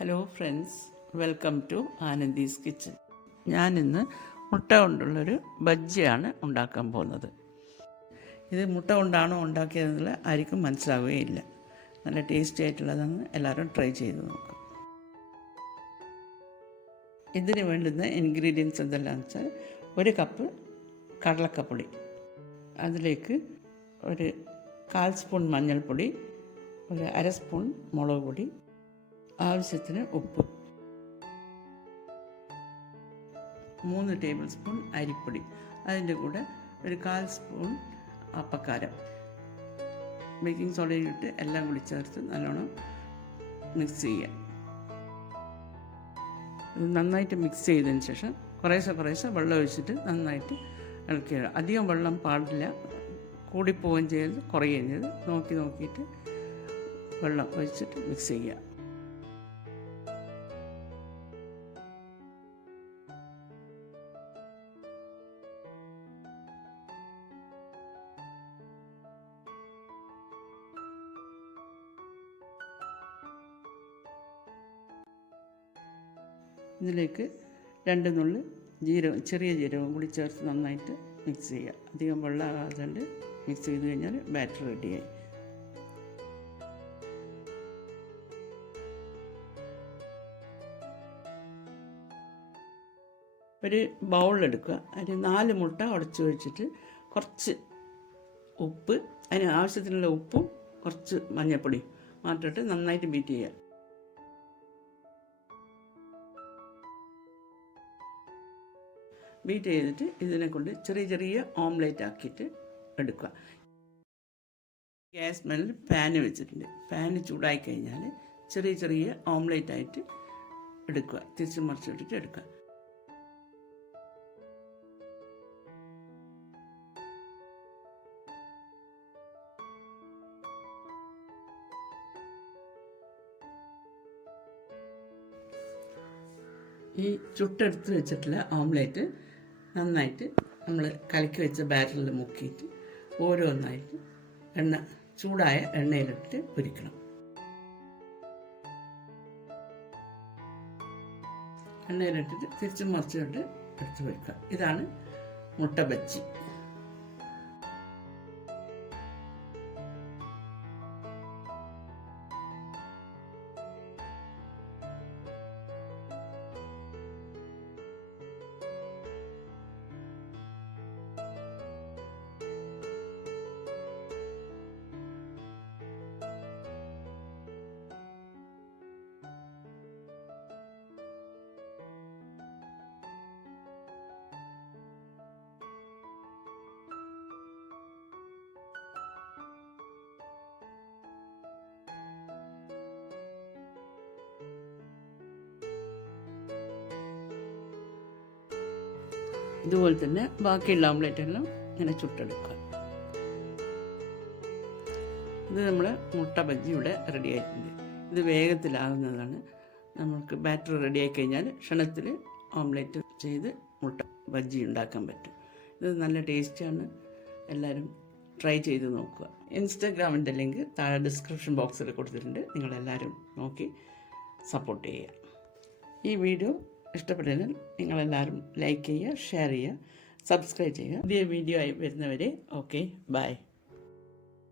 Hello friends, welcome to Anandi's kitchen. ഞാനിന്ന് മുട്ട കൊണ്ടുള്ളൊരു ബജ്ജിയാണ് ഉണ്ടാക്കാൻ പോകുന്നത്. ഇത് മുട്ട കൊണ്ടാണോ ഉണ്ടാക്കിയതെന്നുള്ള ആർക്കും മനസ്സിലാവുകയില്ല. നല്ല ടേസ്റ്റി ആയിട്ടുള്ളതാണ്. എല്ലാവരും ട്രൈ ചെയ്ത് നോക്കും. ഇതിന് വേണ്ടുന്ന ഇൻഗ്രീഡിയൻസ് എന്തെല്ലാമെന്ന് വെച്ചാൽ 1 കപ്പ് കടലക്കപ്പൊടി, അതിലേക്ക് ഒരു 1/4 സ്പൂൺ മഞ്ഞൾപ്പൊടി, ഒരു 1/2 സ്പൂൺ മുളക് പൊടി, ആവശ്യത്തിന് ഉപ്പ്, 3 ടേബിൾ സ്പൂൺ അരിപ്പൊടി, അതിൻ്റെ കൂടെ ഒരു 1/4 സ്പൂൺ അപ്പക്കാരം, ബേക്കിംഗ് സോഡയും ഇട്ട് എല്ലാം കൂടി ചേർത്ത് നല്ലോണം മിക്സ് ചെയ്യുക. ഇത് നന്നായിട്ട് മിക്സ് ചെയ്തതിന് ശേഷം കുറേശ്ശെ വെള്ളം ഒഴിച്ചിട്ട് നന്നായിട്ട് ഇളക്കുക. അധികം വെള്ളം പാടില്ല, കൂടിപ്പോവുകയും ചെയ്യരുത്, കുറയുകയും ചെയ്ത് നോക്കിയിട്ട് വെള്ളം ഒഴിച്ചിട്ട് മിക്സ് ചെയ്യുക. ഇതിലേക്ക് 2 നുള്ളി ചെറിയ ജീരകം കൂടി ചേർത്ത് നന്നായിട്ട് മിക്സ് ചെയ്യുക. അധികം വെള്ളമാകാതെ മിക്സ് ചെയ്ത് കഴിഞ്ഞാൽ ബാറ്റർ റെഡിയായി. ഒരു ബൗളെടുക്കുക. അതിന് 4 മുട്ട ഉടച്ച് വെച്ചിട്ട് കുറച്ച് ഉപ്പ്, അതിന് ആവശ്യത്തിനുള്ള ഉപ്പും കുറച്ച് മഞ്ഞൾപ്പൊടിയും മാറ്റിയിട്ട് നന്നായിട്ട് ബീറ്റ് ചെയ്യുക. ബീറ്റ് ചെയ്തിട്ട് ഇതിനെ കൊണ്ട് ചെറിയ ഓംലേറ്റ് ആക്കിയിട്ട് എടുക്കുക. ഗ്യാസ് മേലിൽ പാന് വെച്ചിട്ടുണ്ട്. പാന് ചൂടായി കഴിഞ്ഞാൽ ചെറിയ ഓംലേറ്റ് ആയിട്ട് എടുക്കുക. തിരിച്ച് മറിച്ചിട്ടിട്ട് എടുക്കുക. ഈ ചുട്ടെടുത്ത് വെച്ചിട്ടുള്ള ഓംലേറ്റ് നന്നായിട്ട് നമ്മൾ കലക്കി വെച്ച ബാറ്ററിൽ മുക്കിയിട്ട് ഓരോന്നായിട്ട് ചൂടായ എണ്ണയിലിട്ട് പൊരിക്കണം. എണ്ണയിലിട്ടിട്ട് തിരിച്ച് മറിച്ചിട്ട് എടുത്ത് പൊരിക്കുക. ഇതാണ് മുട്ട ബജ്ജി. ഇതുപോലെ തന്നെ ബാക്കിയുള്ള ഓംലെറ്റെല്ലാം ഇങ്ങനെ ചുട്ടെടുക്കുക. ഇത് നമ്മുടെ മുട്ട ബജ്ജി ഇവിടെ റെഡി ആയിട്ടുണ്ട്. ഇത് വേഗത്തിലാകുന്നതാണ്. നമുക്ക് ബാറ്റർ റെഡിയായി കഴിഞ്ഞാൽ ക്ഷണത്തിൽ ഓംലെറ്റ് ചെയ്ത് മുട്ട ബജ്ജി ഉണ്ടാക്കാൻ പറ്റും. ഇത് നല്ല ടേസ്റ്റിയാണ്. എല്ലാവരും ട്രൈ ചെയ്ത് നോക്കുക. ഇൻസ്റ്റാഗ്രാമിൻ്റെ ലിങ്ക് താഴെ ഡിസ്ക്രിപ്ഷൻ ബോക്സിൽ കൊടുത്തിട്ടുണ്ട്. നിങ്ങളെല്ലാവരും നോക്കി സപ്പോർട്ട് ചെയ്യുക. ഈ വീഡിയോ ഇഷ്ടപ്പെട്ടതിൽ നിങ്ങളെല്ലാവരും ലൈക്ക് ചെയ്യുക, ഷെയർ ചെയ്യുക, സബ്സ്ക്രൈബ് ചെയ്യുക. പുതിയ വീഡിയോ ആയി വരുന്നവരെ ഓക്കെ, ബൈ.